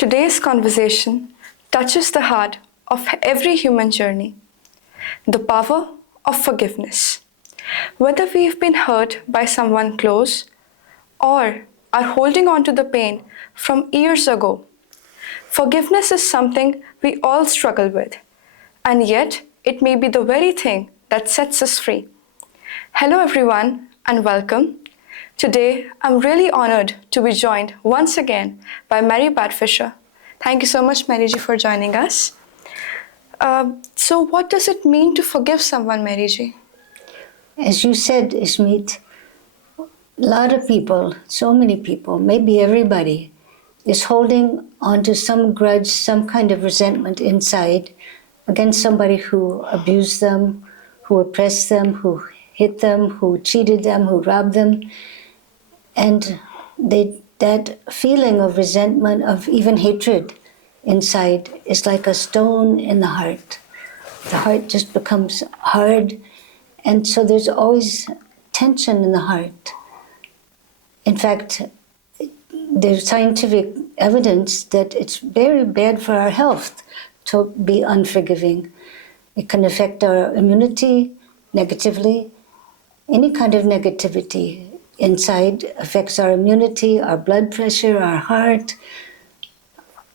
Today's conversation touches the heart of every human journey, the power of forgiveness. Whether we've been hurt by someone close or are holding on to the pain from years ago, forgiveness is something we all struggle with, and yet it may be the very thing that sets us free. Hello everyone and welcome. Today I'm really honored to be joined once again by Mary Patricia. Thank you so much, Mary Ji, for joining us. So what does it mean to forgive someone, Mary Ji? As you said, Ishmeet, a lot of people, so many people, maybe everybody, is holding on to some grudge, some kind of resentment inside against somebody who abused them, who oppressed them, who hit them, who cheated them, who robbed them. And that feeling of resentment, of even hatred inside, is like a stone in the heart. The heart just becomes hard, and so there's always tension in the heart. In fact, there's scientific evidence that it's very bad for our health to be unforgiving. It can affect our immunity negatively. Any kind of negativity inside affects our immunity, our blood pressure, our heart.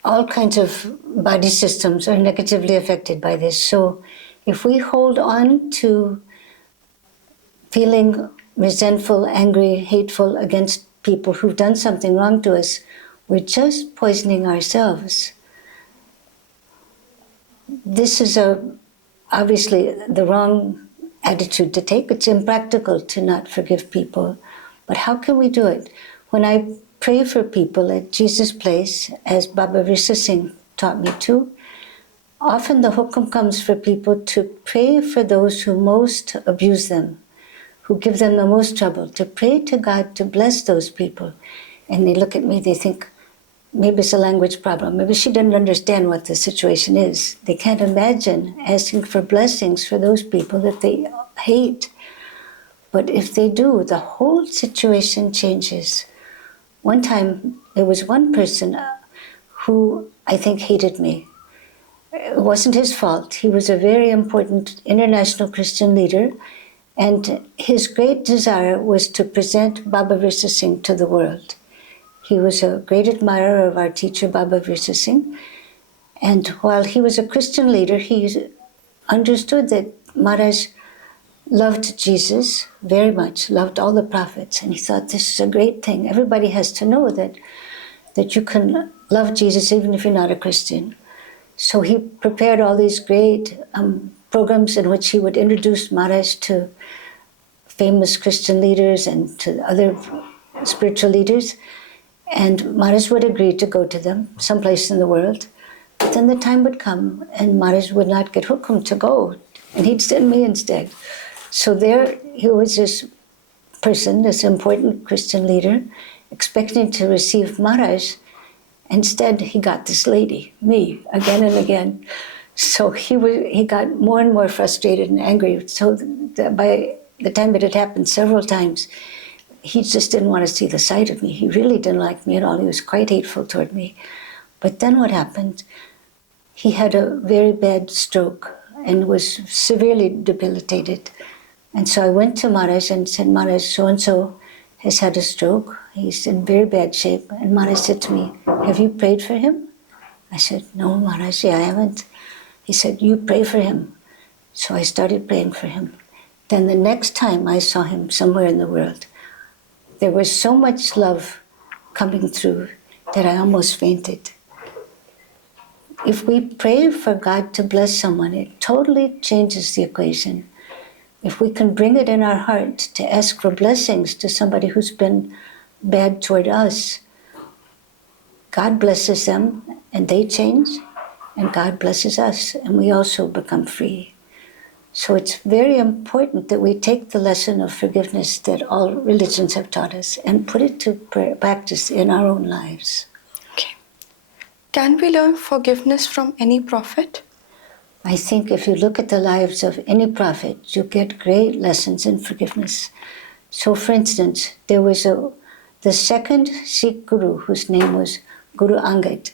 All kinds of body systems are negatively affected by this. So if we hold on to feeling resentful, angry, hateful against people who've done something wrong to us, we're just poisoning ourselves. This is obviously the wrong attitude to take. It's impractical to not forgive people. But how can we do it? When I pray for people at Jesus' place, as Baba Virsa Singh taught me to, often the hukum comes for people to pray for those who most abuse them, who give them the most trouble, to pray to God to bless those people. And they look at me, they think, maybe it's a language problem. Maybe she didn't understand what the situation is. They can't imagine asking for blessings for those people that they hate. But if they do, the whole situation changes. One time, there was one person who I think hated me. It wasn't his fault. He was a very important international Christian leader, and his great desire was to present Baba Virsa Singh to the world. He was a great admirer of our teacher, Baba Virsa Singh, and while he was a Christian leader, he understood that Maharaj loved Jesus very much, loved all the prophets, and he thought this is a great thing. Everybody has to know that you can love Jesus even if you're not a Christian. So he prepared all these great programs in which he would introduce Maharaj to famous Christian leaders and to other spiritual leaders, and Maharaj would agree to go to them someplace in the world. But then the time would come and Maharaj would not get hukum to go, and he'd send me instead. So there he was, this person, this important Christian leader, expecting to receive Maharaj. Instead, he got this lady, me, again and again. So he got more and more frustrated and angry. So by the time it had happened several times, he just didn't want to see the sight of me. He really didn't like me at all. He was quite hateful toward me. But then what happened? He had a very bad stroke and was severely debilitated. And so I went to Maharaj and said, Maharaj, so-and-so has had a stroke. He's in very bad shape. And Maharaj said to me, have you prayed for him? I said, no, Maharaj, I haven't. He said, you pray for him. So I started praying for him. Then the next time I saw him somewhere in the world, there was so much love coming through that I almost fainted. If we pray for God to bless someone, it totally changes the equation. If we can bring it in our heart to ask for blessings to somebody who's been bad toward us, God blesses them and they change, and God blesses us and we also become free. So it's very important that we take the lesson of forgiveness that all religions have taught us and put it to practice in our own lives. Okay. Can we learn forgiveness from any prophet? I think if you look at the lives of any prophet, you get great lessons in forgiveness. So for instance, there was the second Sikh Guru whose name was Guru Angad.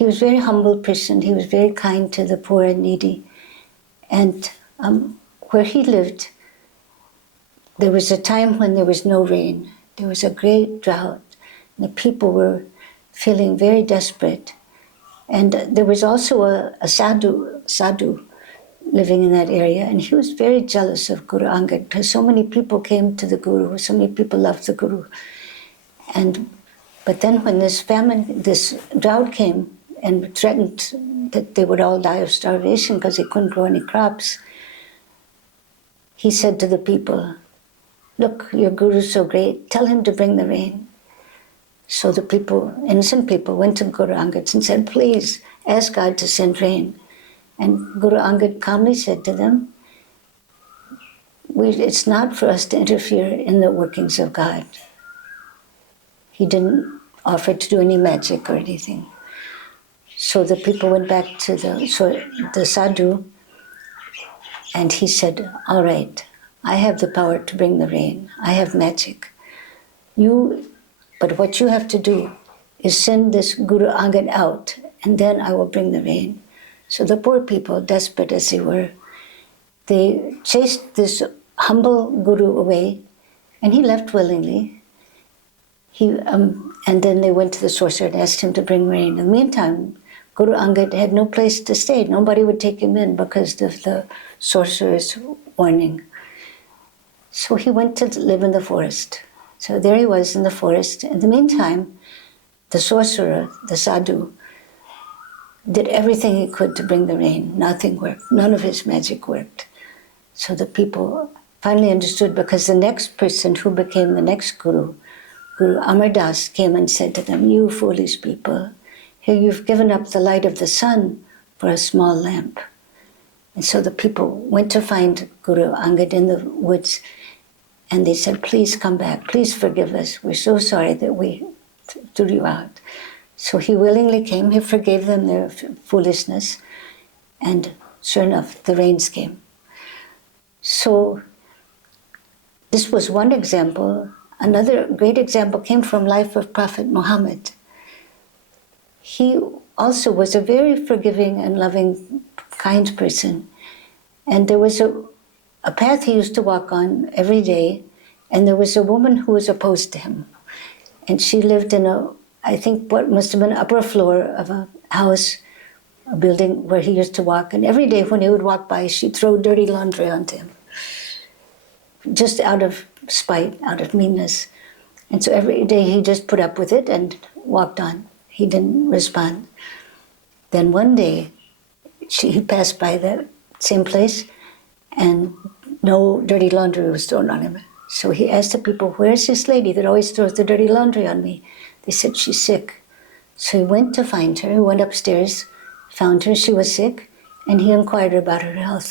he was a very humble person. He was very kind to the poor and needy. And where he lived, there was a time when there was no rain. There was a great drought. And the people were feeling very desperate. And there was also a sadhu living in that area. And he was very jealous of Guru Angad because so many people came to the Guru, so many people loved the Guru. But then when this drought came and threatened that they would all die of starvation because they couldn't grow any crops, he said to the people, "Look, your Guru's so great, tell him to bring the rain." So the people, innocent people, went to Guru Angad and said, "Please, ask God to send rain." And Guru Angad calmly said to them, "It's not for us to interfere in the workings of God." He didn't offer to do any magic or anything. So the people went back to the sadhu, and he said, "All right, I have the power to bring the rain. I have magic. But what you have to do is send this Guru Angad out, and then I will bring the rain." So the poor people, desperate as they were, they chased this humble Guru away, and he left willingly. And then they went to the sorcerer and asked him to bring rain. In the meantime, Guru Angad had no place to stay. Nobody would take him in because of the sorcerer's warning. So he went to live in the forest. So there he was in the forest. In the meantime, the sorcerer, the sadhu, did everything he could to bring the rain. Nothing worked. None of his magic worked. So the people finally understood, because the next person who became the next Guru, Guru Amar Das, came and said to them, "You foolish people, here you've given up the light of the sun for a small lamp." And so the people went to find Guru Angad in the woods, and they said, "Please come back, please forgive us. We're so sorry that we threw you out." So he willingly came, he forgave them their foolishness, and sure enough, the rains came. So this was one example. Another great example came from life of Prophet Muhammad. He also was a very forgiving and loving, kind person. And there was a path he used to walk on every day, and there was a woman who was opposed to him. And she lived in I think what must have been upper floor of a house, a building where he used to walk. And every day when he would walk by, she'd throw dirty laundry onto him, just out of spite, out of meanness. And so every day he just put up with it and walked on. He didn't respond. Then one day, he passed by that same place, and no dirty laundry was thrown on him. So he asked the people, "Where's this lady that always throws the dirty laundry on me?" They said, "She's sick." So he went to find her. He went upstairs, found her. She was sick, and he inquired about her health.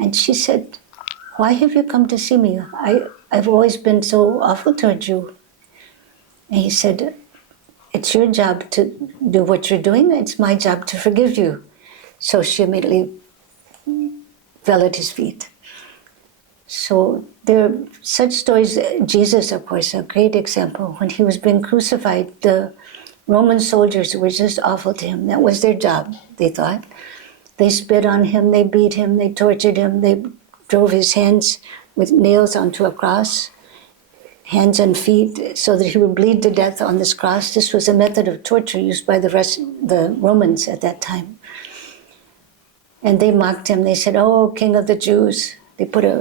And she said, "Why have you come to see me? I've always been so awful towards you." And he said, "It's your job to do what you're doing. It's my job to forgive you." So she immediately fell at his feet. So there are such stories. Jesus, of course, a great example. When he was being crucified, the Roman soldiers were just awful to him. That was their job, they thought. They spit on him, they beat him, they tortured him, they drove his hands with nails onto a cross, hands and feet, so that he would bleed to death on this cross. This was a method of torture used by the Romans at that time. And they mocked him. They said, "Oh, King of the Jews." They put a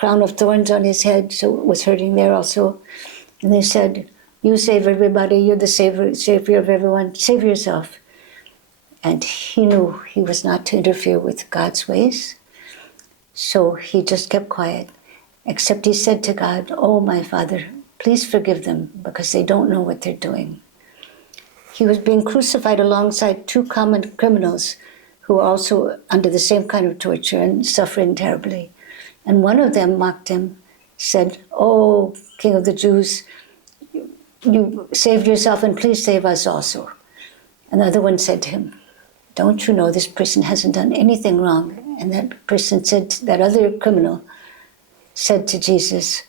crown of thorns on his head, so it was hurting there also. And they said, "You save everybody, you're the savior of everyone, save yourself." And he knew he was not to interfere with God's ways. So he just kept quiet, except he said to God, "Oh, my Father, please forgive them, because they don't know what they're doing." He was being crucified alongside two common criminals who were also under the same kind of torture and suffering terribly. And one of them mocked him, said, "Oh, King of the Jews, you saved yourself, and please save us also." And the other one said to him, "Don't you know this person hasn't done anything wrong?" And that person said, that other criminal said to Jesus,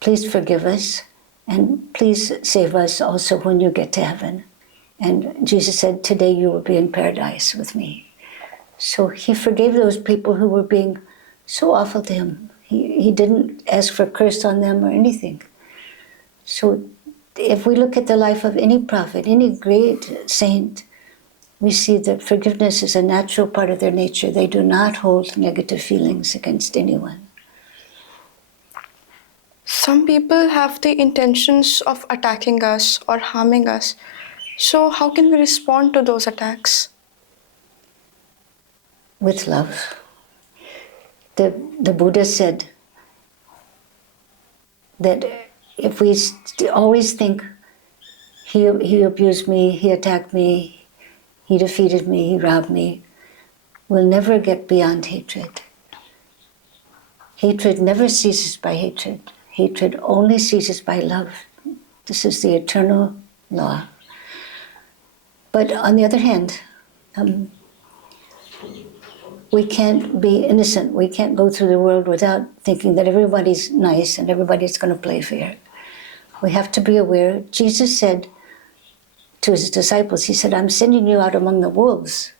"Please forgive us, and please save us also when you get to heaven." And Jesus said, today you will be in paradise with me. So he forgave those people who were being so awful to him. He didn't ask for a curse on them or anything. So if we look at the life of any prophet, any great saint, we see that forgiveness is a natural part of their nature. They do not hold negative feelings against anyone. Some people have the intentions of attacking us or harming us. So how can we respond to those attacks? With love. The Buddha said that if we always think, he abused me, he attacked me, he defeated me, he robbed me, we'll never get beyond hatred. Hatred never ceases by hatred. Hatred only ceases by love. This is the eternal law. But on the other hand, we can't be innocent. We can't go through the world without thinking that everybody's nice and everybody's going to play fair. We have to be aware. Jesus said to his disciples, he said, I'm sending you out among the wolves,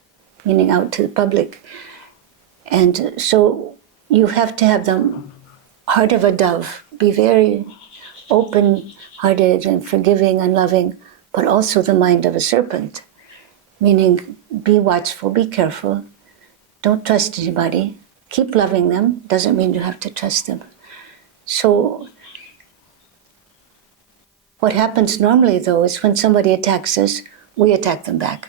meaning out to the public. And so you have to have the heart of a dove, be very open-hearted and forgiving and loving, but also the mind of a serpent, meaning be watchful, be careful. Don't trust anybody. Keep loving them. Doesn't mean you have to trust them. So what happens normally, though, is when somebody attacks us, we attack them back.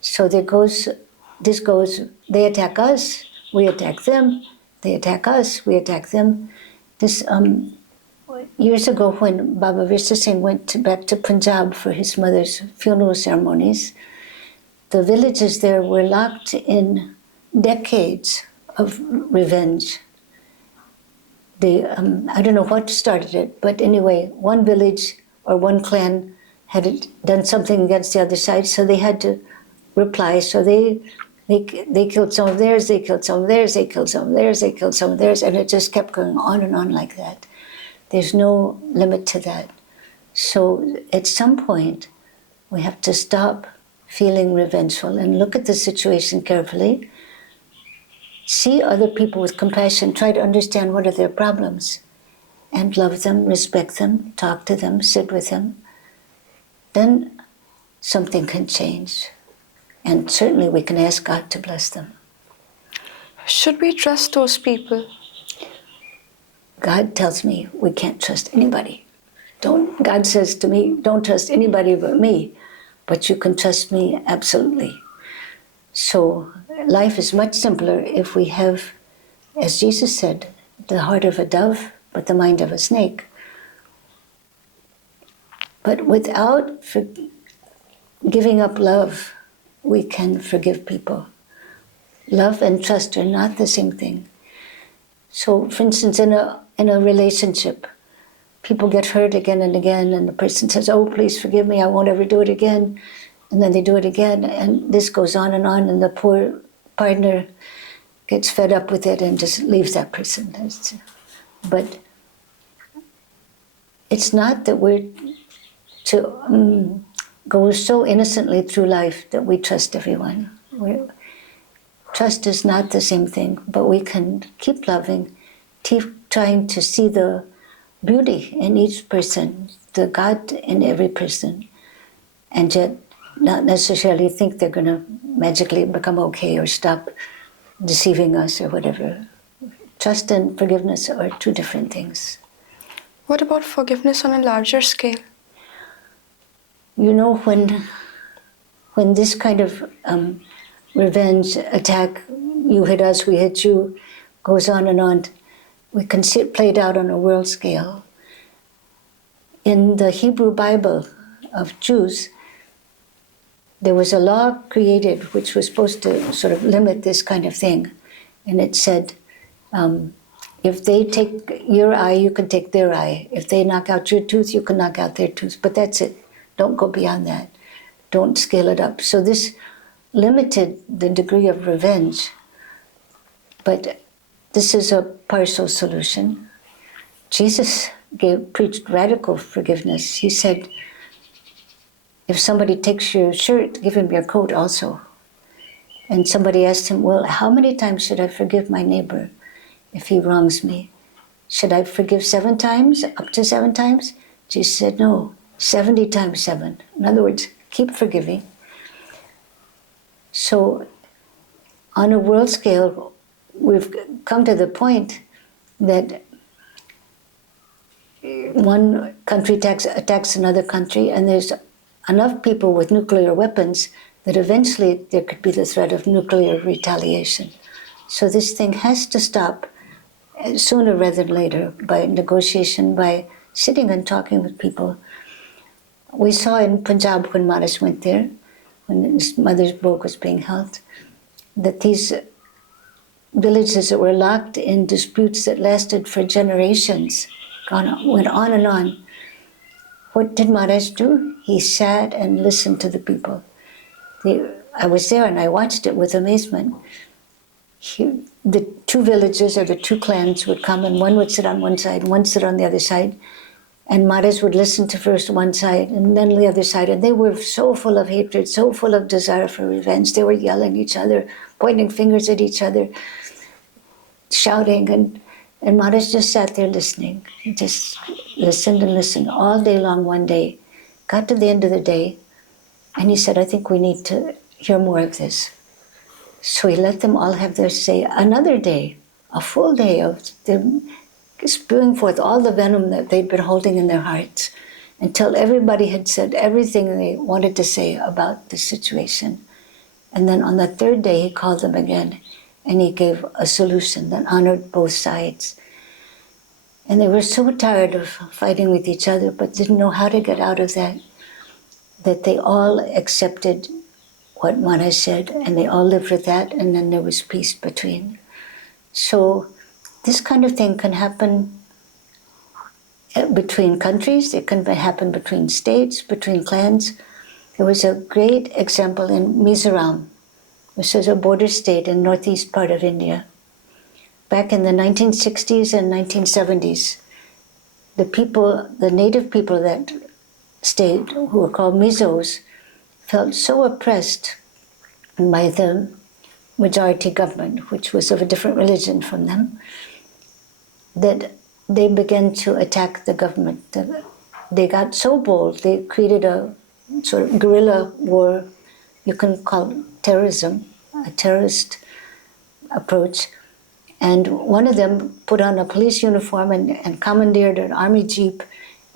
So this goes, they attack us, we attack them, they attack us, we attack them. This, years ago when Baba Virsa Singh went back to Punjab for his mother's funeral ceremonies, the villages there were locked in decades of revenge. I don't know what started it, but anyway, one village or one clan had done something against the other side, so they had to reply. So they killed some of theirs, they killed some of theirs, they killed some of theirs, they killed some of theirs, and it just kept going on and on like that. There's no limit to that. So at some point, we have to stop feeling revengeful and look at the situation carefully. See other people with compassion, try to understand what are their problems, and love them, respect them, talk to them, sit with them. Then something can change. And certainly we can ask God to bless them. Should we trust those people? God tells me we can't trust anybody. God says to me, don't trust anybody but me, but you can trust me absolutely. So life is much simpler if we have, as Jesus said, the heart of a dove, but the mind of a snake. But without giving up love, we can forgive people. Love and trust are not the same thing. So, for instance, in a relationship, people get hurt again and again, and the person says, oh, please forgive me, I won't ever do it again. And then they do it again, and this goes on, and the poor partner gets fed up with it and just leaves that person. But it's not that we're to go so innocently through life that we trust everyone. Trust is not the same thing, but we can keep loving, keep trying to see the beauty in each person, the God in every person, and yet not necessarily think they're going to magically become okay or stop deceiving us or whatever. Trust and forgiveness are two different things. What about forgiveness on a larger scale? You know, when this kind of revenge attack, you hit us, we hit you, goes on, we can see it played out on a world scale. In the Hebrew Bible of Jews, there was a law created which was supposed to sort of limit this kind of thing. And it said, if they take your eye, you can take their eye. If they knock out your tooth, you can knock out their tooth. But that's it. Don't go beyond that. Don't scale it up. So this limited the degree of revenge. But this is a partial solution. Jesus preached radical forgiveness. He said, if somebody takes your shirt, give him your coat also. And somebody asked him, well, how many times should I forgive my neighbor if he wrongs me? Should I forgive 7 times, up to 7 times? Jesus said, no, 70 times 7. In other words, keep forgiving. So on a world scale, we've come to the point that one country attacks another country, and there's enough people with nuclear weapons that eventually there could be the threat of nuclear retaliation. So this thing has to stop sooner rather than later, by negotiation, by sitting and talking with people. We saw in Punjab when Maharaj went there, when his mother's book was being held, that these villages that were locked in disputes that lasted for generations, went on and on. What did Maharaj do? He sat and listened to the people. I was there and I watched it with amazement. The 2 villages or the 2 clans would come, and one would sit on one side and one sit on the other side. And Maharaj would listen to first one side and then the other side. And they were so full of hatred, so full of desire for revenge. They were yelling at each other, pointing fingers at each other, shouting. And Maharaj just sat there listening. He just listened and listened all day long one day. Got to the end of the day, and he said, I think we need to hear more of this. So he let them all have their say. Another day, a full day of them spewing forth all the venom that they'd been holding in their hearts, until everybody had said everything they wanted to say about the situation. And then on the 3rd day, he called them again, and he gave a solution that honored both sides. And they were so tired of fighting with each other, but didn't know how to get out of that, that they all accepted what Maharaj said, and they all lived with that, and then there was peace between. So this kind of thing can happen between countries, it can happen between states, between clans. There was a great example in Mizoram, which is a border state in northeast part of India. Back in the 1960s and 1970s, the native people that stayed, who were called Mizos, felt so oppressed by the majority government, which was of a different religion from them, that they began to attack the government. They got so bold, they created a sort of guerrilla war, you can call it terrorism, a terrorist approach. And one of them put on a police uniform and commandeered an army jeep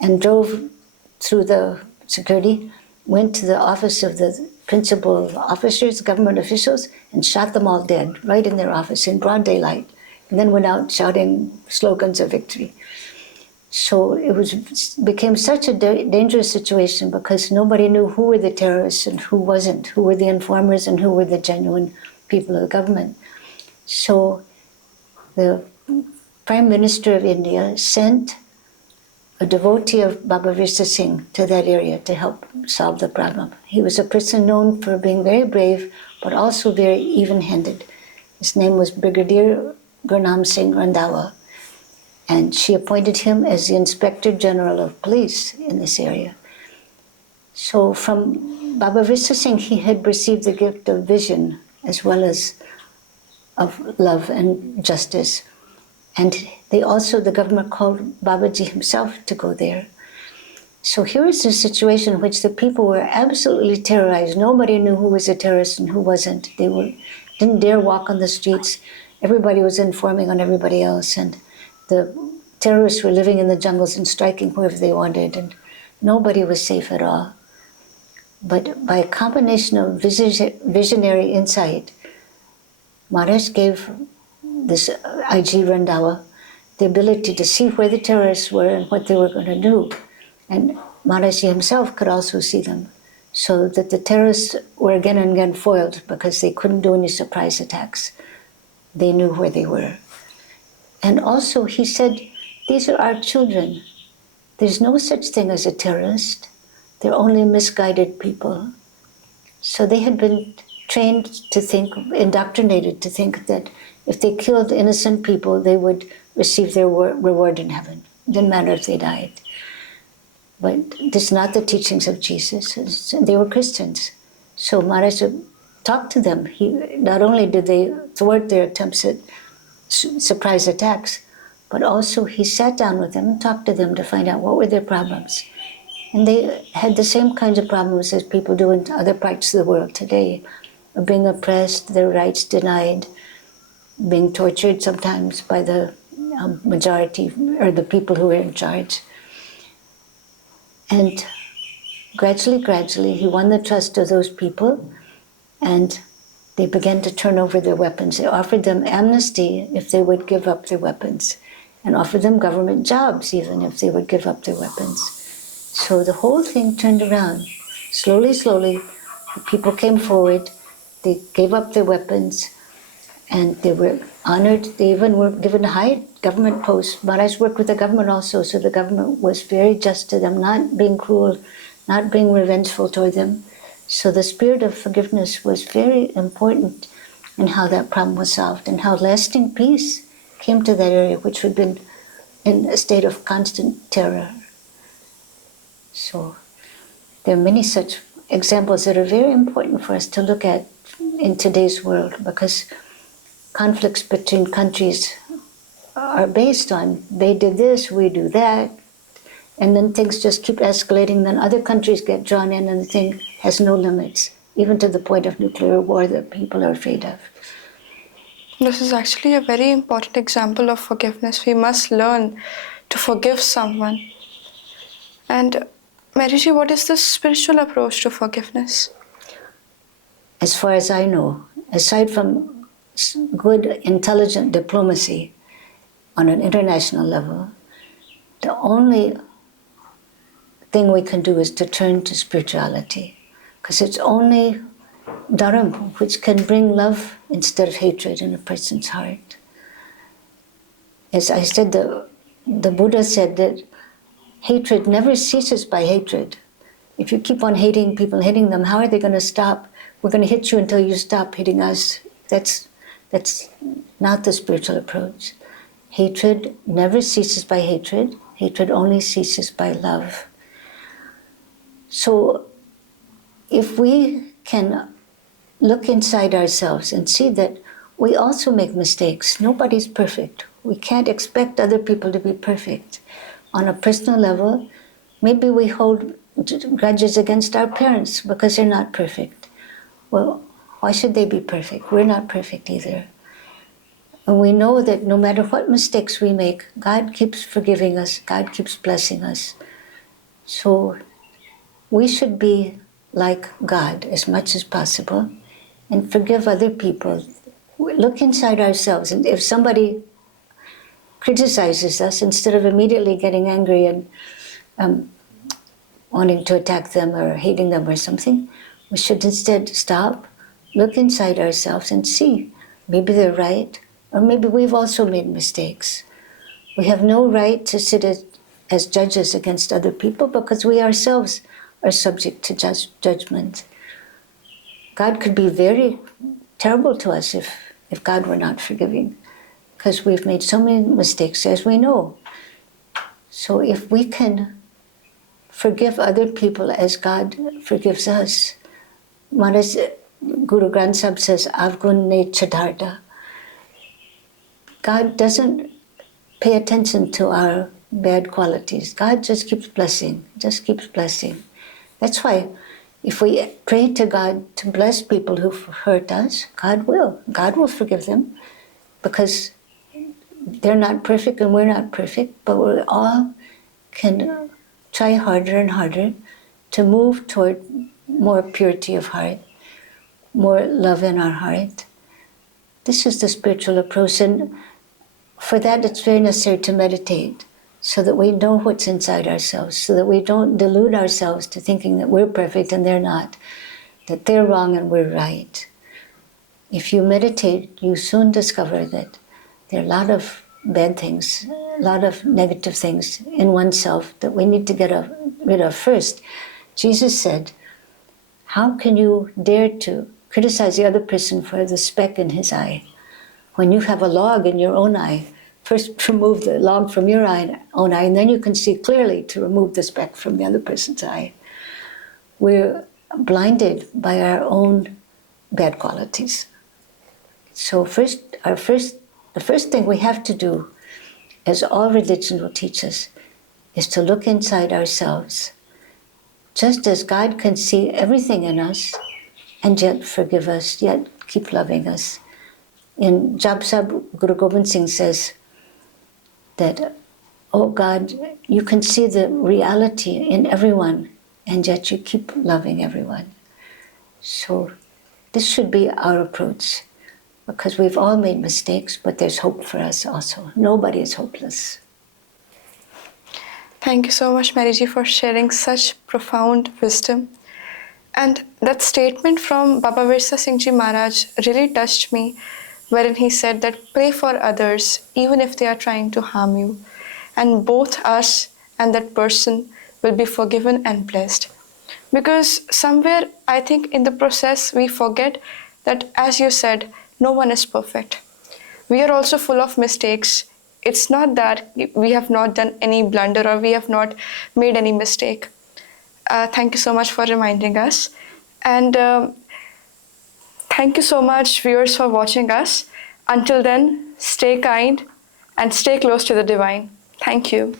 and drove through the security, went to the office of the principal officers, government officials, and shot them all dead right in their office in broad daylight, and then went out shouting slogans of victory. So it became such a dangerous situation because nobody knew who were the terrorists and who wasn't, who were the informers and who were the genuine people of the government. So the Prime Minister of India sent a devotee of Baba Virsa Singh to that area to help solve the problem. He was a person known for being very brave, but also very even-handed. His name was Brigadier Gurnam Singh Randhawa, and she appointed him as the Inspector General of Police in this area. So from Baba Virsa Singh, he had received the gift of vision as well as of love and justice. And the government called Babaji himself to go there. So here is a situation in which the people were absolutely terrorized. Nobody knew who was a terrorist and who wasn't. They didn't dare walk on the streets. Everybody was informing on everybody else. And the terrorists were living in the jungles and striking whoever they wanted. And nobody was safe at all. But by a combination of visionary insight, Maharaj gave this IG Randhawa the ability to see where the terrorists were and what they were going to do. And Maharaj himself could also see them, so that the terrorists were again and again foiled because they couldn't do any surprise attacks. They knew where they were. And also he said, these are our children. There's no such thing as a terrorist. They're only misguided people. So they had been trained to think, indoctrinated to think that if they killed innocent people, they would receive their reward in heaven. It didn't matter if they died. But this is not the teachings of Jesus. They were Christians. So Maharaj talked to them. Not only did they thwart their attempts at surprise attacks, but also he sat down with them and talked to them to find out what were their problems. And they had the same kinds of problems as people do in other parts of the world today, of being oppressed, their rights denied, being tortured sometimes by the majority or the people who were in charge. And gradually, he won the trust of those people, and they began to turn over their weapons. They offered them amnesty if they would give up their weapons, and offered them government jobs even if they would give up their weapons. So the whole thing turned around. Slowly, the people came forward, they gave up their weapons, and they were honored. They even were given high government posts. Maharaj worked with the government also, so the government was very just to them, not being cruel, not being revengeful toward them. So the spirit of forgiveness was very important in how that problem was solved and how lasting peace came to that area, which had been in a state of constant terror. So there are many such examples that are very important for us to look at in today's world, because conflicts between countries are based on they did this, we do that, and then things just keep escalating. Then other countries get drawn in and the thing has no limits, even to the point of nuclear war that people are afraid of. This is actually a very important example of forgiveness. We must learn to forgive someone. And Mariji, what is the spiritual approach to forgiveness? As far as I know, aside from good, intelligent diplomacy on an international level, the only thing we can do is to turn to spirituality, because it's only Dharam which can bring love instead of hatred in a person's heart. As I said, the Buddha said that hatred never ceases by hatred. If you keep on hating people, hitting them, how are they going to stop? We're going to hit you until you stop hitting us. That's not the spiritual approach. Hatred never ceases by hatred. Hatred only ceases by love. So if we can look inside ourselves and see that we also make mistakes. Nobody's perfect. We can't expect other people to be perfect. On a personal level, maybe we hold grudges against our parents because they're not perfect. Well, why should they be perfect? We're not perfect either. And we know that no matter what mistakes we make, God keeps forgiving us, God keeps blessing us. So we should be like God as much as possible and forgive other people. Look inside ourselves, and if somebody criticizes us, instead of immediately getting angry and wanting to attack them or hating them or something, we should instead stop, look inside ourselves and see, maybe they're right, or maybe we've also made mistakes. We have no right to sit as judges against other people because we ourselves are subject to judgment. God could be very terrible to us if God were not forgiving, because we've made so many mistakes, as we know. So if we can forgive other people as God forgives us, Maharaj Guru Granth Sahib says, Avgun ne chadarda. God doesn't pay attention to our bad qualities. God just keeps blessing, just keeps blessing. That's why if we pray to God to bless people who've hurt us, God will. God will forgive them, because they're not perfect and we're not perfect, but we all can try harder and harder to move toward more purity of heart, more love in our heart. This is the spiritual approach, and for that it's very necessary to meditate so that we know what's inside ourselves, so that we don't delude ourselves to thinking that we're perfect and they're not, that they're wrong and we're right. If you meditate, you soon discover that there are a lot of bad things, a lot of negative things in oneself that we need to get rid of first. Jesus said, how can you dare to criticize the other person for the speck in his eye when you have a log in your own eye first remove the log from your own eye, and then you can see clearly to remove the speck from the other person's eye. We're blinded by our own bad qualities. So the first thing we have to do, as all religion will teach us, is to look inside ourselves. Just as God can see everything in us and yet forgive us, yet keep loving us. In Jap Sahib, Guru Gobind Singh says that, oh God, you can see the reality in everyone and yet you keep loving everyone. So this should be our approach, because we've all made mistakes, but there's hope for us also. Nobody is hopeless. Thank you so much, Mariji, for sharing such profound wisdom. And that statement from Baba Virsa Singh Ji Maharaj really touched me, wherein he said that pray for others even if they are trying to harm you. And both us and that person will be forgiven and blessed. Because somewhere, I think in the process, we forget that, as you said, no one is perfect. We are also full of mistakes. It's not that we have not done any blunder or we have not made any mistake. Thank you so much for reminding us. And thank you so much, viewers, for watching us. Until then, stay kind and stay close to the divine. Thank you.